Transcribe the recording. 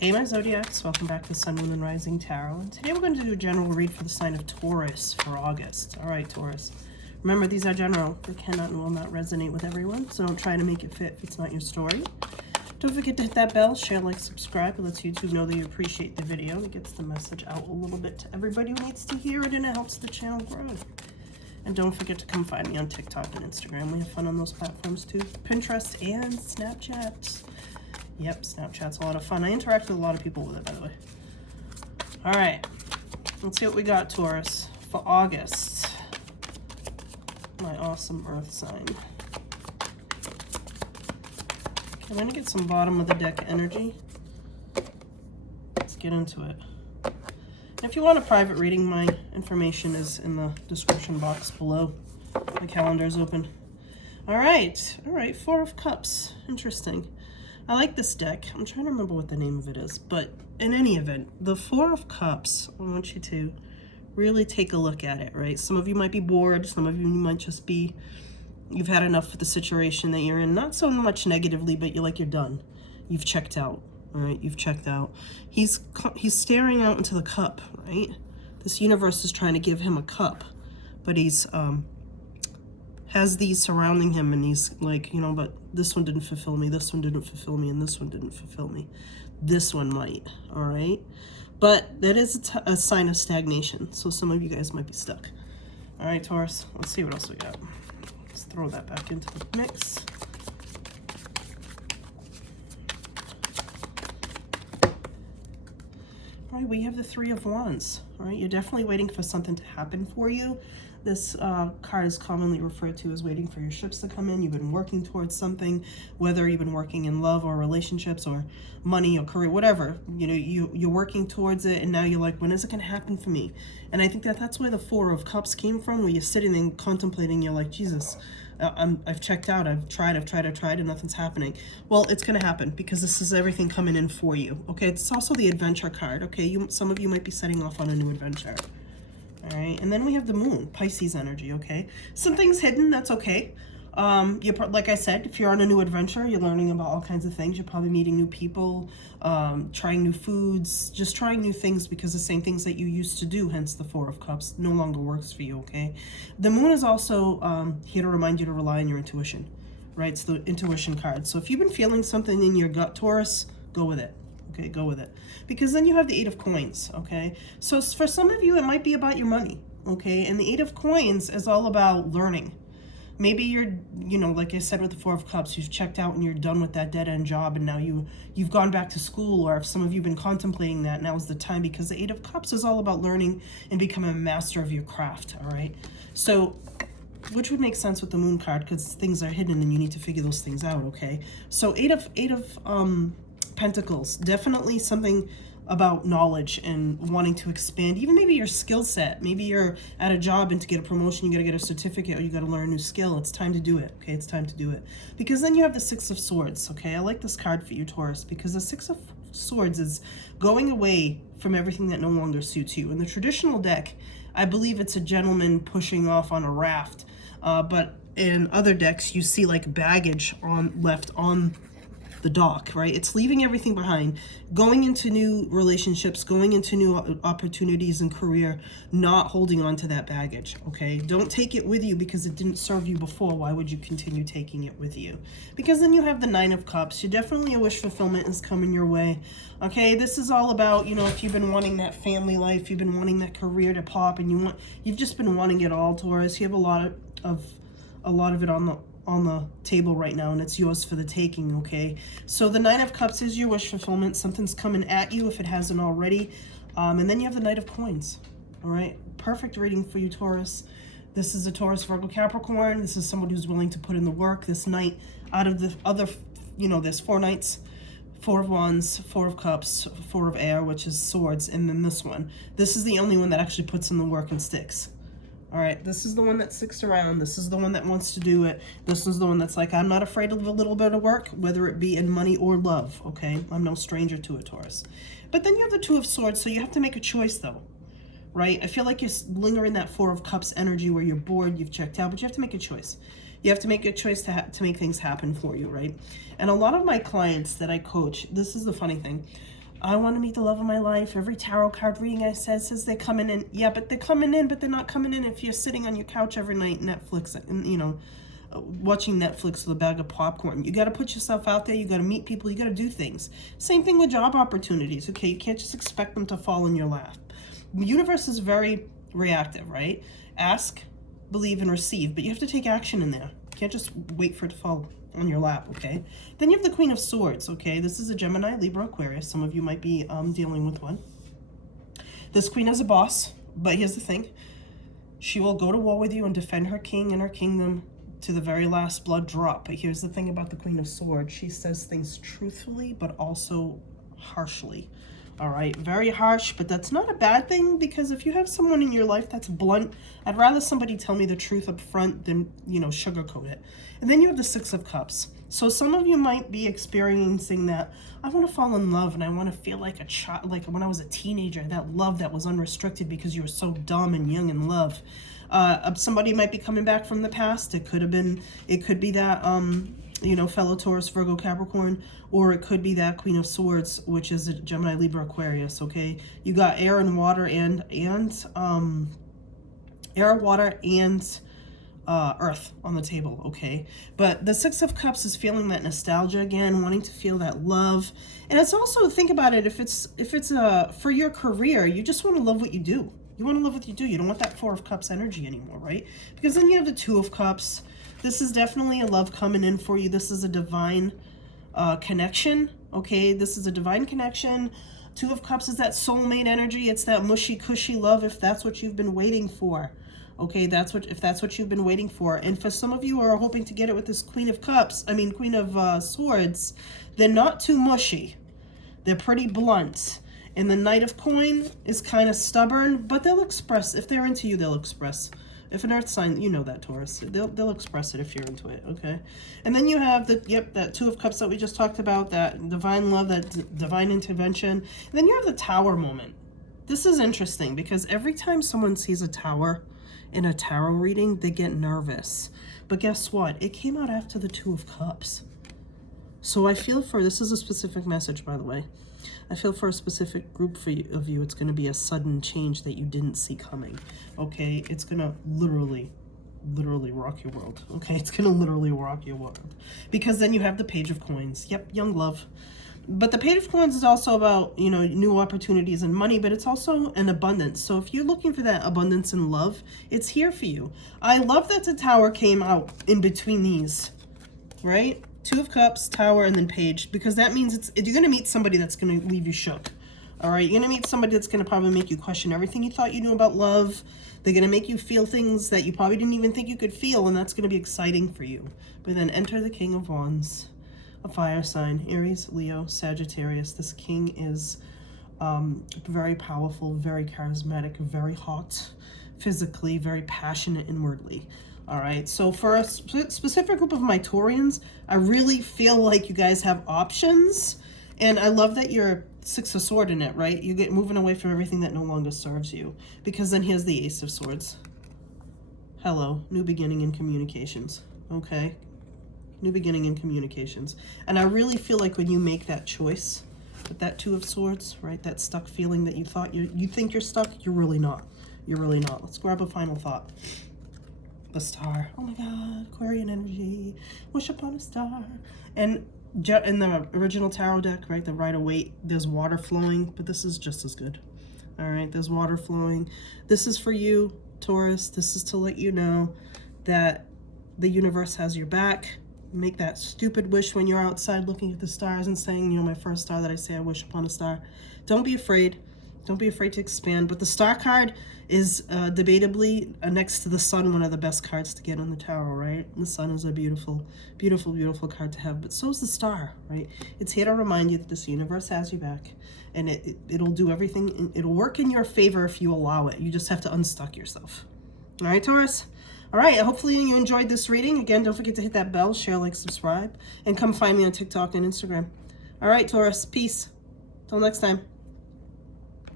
Hey my Zodiacs, welcome back to SunMoon Rising Tarot. And today we're going to do a general read for the sign of Taurus for August. Alright Taurus, remember these are general. They cannot and will not resonate with everyone, so don't try to make it fit if it's not your story. Don't forget to hit that bell, share, like, subscribe. It lets YouTube know that you appreciate the video. It gets the message out a little bit to everybody who needs to hear it, and it helps the channel grow. And don't forget to come find me on TikTok and Instagram. We have fun on those platforms too. Pinterest and Snapchat. Yep, Snapchat's a lot of fun. I interact with a lot of people with it, by the way. All right, let's see what we got, Taurus, for August. My awesome Earth sign. Okay, I'm gonna get some bottom of the deck energy. Let's get into it. And if you want a private reading, my information is in the description box below. My calendar is open. All right, Four of Cups, interesting. I like this deck. I'm trying to remember what the name of it is, but in any event, the Four of Cups, I want you to really take a look at it, right? Some of you might be bored. Some of you might just be, you've had enough of the situation that you're in. Not so much negatively, but you're done. You've checked out, all right? You've checked out. He's staring out into the cup, right? This universe is trying to give him a cup, but he's, has these surrounding him, and he's like, you know, but this one didn't fulfill me, this one didn't fulfill me, and this one didn't fulfill me. This one might, all right? But that is a sign of stagnation, so some of you guys might be stuck. All right, Taurus, let's see what else we got. Let's throw that back into the mix. All right, we have the Three of Wands. All right, you're definitely waiting for something to happen for you. This card is commonly referred to as waiting for your ships to come in. You've been working towards something, whether you've been working in love or relationships or money or career, whatever. You know, you're working towards it, and now you're like, when is it going to happen for me? And I think that's where the Four of Cups came from, where you're sitting and contemplating. You're like, Jesus, I've checked out. I've tried, and nothing's happening. Well, it's going to happen because this is everything coming in for you. Okay, it's also the Adventure card. Okay, some of you might be setting off on a new adventure. All right, and then we have the Moon, Pisces energy, okay? Something's hidden, that's okay. Like I said, if you're on a new adventure, you're learning about all kinds of things. You're probably meeting new people, trying new foods, just trying new things, because the same things that you used to do, hence the Four of Cups, no longer works for you, okay? The Moon is also here to remind you to rely on your intuition, right? It's the intuition card. So if you've been feeling something in your gut, Taurus, go with it. Okay, go with it. Because then you have the Eight of Coins, okay? So for some of you, it might be about your money, okay? And the Eight of Coins is all about learning. Maybe you're, you know, like I said with the Four of Cups, you've checked out and you're done with that dead-end job, and now you've gone back to school, or if some of you have been contemplating that, now is the time, because the Eight of Cups is all about learning and becoming a master of your craft, all right? So, which would make sense with the Moon card, because things are hidden and you need to figure those things out, okay? So Eight of Pentacles, definitely something about knowledge and wanting to expand, even maybe your skill set. Maybe you're at a job, and to get a promotion, you got to get a certificate, or you got to learn a new skill. It's time to do it, okay? It's time to do it. Because then you have the Six of Swords, okay? I like this card for you, Taurus, because the Six of Swords is going away from everything that no longer suits you. In the traditional deck, I believe it's a gentleman pushing off on a raft, but in other decks, you see like baggage left on the dock, right? It's leaving everything behind, going into new relationships, going into new opportunities and career, not holding on to that baggage, okay? Don't take it with you because it didn't serve you before. Why would you continue taking it with you? Because then you have the Nine of Cups. You definitely, a wish fulfillment is coming your way, okay? This is all about, you know, if you've been wanting that family life, you've been wanting that career to pop, and you've just been wanting it all, Taurus. You have a lot of it on the table right now, and it's yours for the taking, okay? So the Nine of Cups is your wish fulfillment. Something's coming at you if it hasn't already. And then you have the Knight of Coins, all right? Perfect reading for you, Taurus. This is a Taurus, Virgo, Capricorn. This is someone who's willing to put in the work. This Knight, out of the other, you know, there's four Knights, Four of Wands, Four of Cups, Four of Air, which is Swords, and then this one. This is the only one that actually puts in the work and sticks. All right, this is the one that sticks around. This is the one that wants to do it. This is the one that's like, I'm not afraid of a little bit of work, whether it be in money or love, okay? I'm no stranger to it, Taurus. But then you have the Two of Swords, so you have to make a choice, though, right? I feel like you're lingering that Four of Cups energy where you're bored, you've checked out, but you have to make a choice. You have to make a choice to make things happen for you, right? And a lot of my clients that I coach, this is the funny thing, I want to meet the love of my life. Every tarot card reading I says they're coming in. Yeah, but they're coming in, but they're not coming in if you're sitting on your couch every night, Netflix, and watching Netflix with a bag of popcorn. You got to put yourself out there. You got to meet people. You got to do things. Same thing with job opportunities. Okay, you can't just expect them to fall in your lap. The universe is very reactive, right? Ask, believe, and receive, but you have to take action in there. You can't just wait for it to fall on your lap, okay? Then you have the Queen of Swords, okay? This is a Gemini, Libra, Aquarius. Some of you might be dealing with one. This queen is a boss, but here's the thing. She will go to war with you and defend her king and her kingdom to the very last blood drop. But here's the thing about the Queen of Swords. She says things truthfully, but also harshly. All right, very harsh, but that's not a bad thing, because if you have someone in your life that's blunt, I'd rather somebody tell me the truth up front than, sugarcoat it. And then you have the Six of Cups. So some of you might be experiencing that, I want to fall in love and I want to feel like a child, like when I was a teenager, that love that was unrestricted because you were so dumb and young in love. Somebody might be coming back from the past. It could be that, fellow Taurus, Virgo, Capricorn, or it could be that Queen of Swords, which is a Gemini, Libra, Aquarius, okay? You got air and water and air, water, and earth on the table, okay? But the Six of Cups is feeling that nostalgia again, wanting to feel that love. And it's also, think about it, if it's for your career, you just want to love what you do. You want to love what you do. You don't want that Four of Cups energy anymore, right? Because then you have the Two of Cups. This is definitely a love coming in for you. This is a divine connection, okay? This is a divine connection. Two of Cups is that soulmate energy. It's that mushy, cushy love, if that's what you've been waiting for. Okay, if that's what you've been waiting for. And for some of you who are hoping to get it with this Queen of Swords, they're not too mushy. They're pretty blunt. And the Knight of Coin is kind of stubborn, but they'll express. If they're into you, they'll express. If an earth sign, you know that, Taurus, they'll express it if you're into it, okay? And then you have that Two of Cups that we just talked about, that divine love, that divine intervention. And then you have the Tower moment. This is interesting because every time someone sees a tower in a tarot reading, they get nervous. But guess what? It came out after the Two of Cups. So I feel this is a specific message, by the way. I feel for a specific group of you, it's going to be a sudden change that you didn't see coming, okay? It's going to literally rock your world, okay? It's going to literally rock your world. Because then you have the Page of Coins. Yep, young love. But the Page of Coins is also about, new opportunities and money, but it's also an abundance. So if you're looking for that abundance and love, it's here for you. I love that the Tower came out in between these, right? Two of Cups, Tower, and then Page, because that means you're going to meet somebody that's going to leave you shook. All right, you're going to meet somebody that's going to probably make you question everything you thought you knew about love. They're going to make you feel things that you probably didn't even think you could feel, and that's going to be exciting for you. But then enter the King of Wands, a fire sign, Aries, Leo, Sagittarius. This king is very powerful, very charismatic, very hot physically, very passionate inwardly. All right, so for a specific group of my Taurians, I really feel like you guys have options. And I love that you're Six of Swords in it, right? You get moving away from everything that no longer serves you. Because then here's the Ace of Swords. Hello, new beginning in communications, okay? New beginning in communications. And I really feel like when you make that choice with that Two of Swords, right? That stuck feeling that you thought you think you're stuck, you're really not. You're really not. Let's grab a final thought. The Star. Oh my God, Aquarian energy. Wish upon a star. And in the original tarot deck, right, the Rider-Waite, there's water flowing, but this is just as good. All right, there's water flowing. This is for you, Taurus. This is to let you know that the universe has your back. Make that stupid wish when you're outside looking at the stars and saying, my first star that I say, I wish upon a star. Don't be afraid. Don't be afraid to expand. But the Star card is debatably, next to the Sun, one of the best cards to get on the tarot, right? The Sun is a beautiful, beautiful, beautiful card to have. But so is the Star, right? It's here to remind you that this universe has you back. And it'll do everything. It'll work in your favor if you allow it. You just have to unstuck yourself. All right, Taurus? All right, hopefully you enjoyed this reading. Again, don't forget to hit that bell, share, like, subscribe, and come find me on TikTok and Instagram. All right, Taurus, peace. Till next time.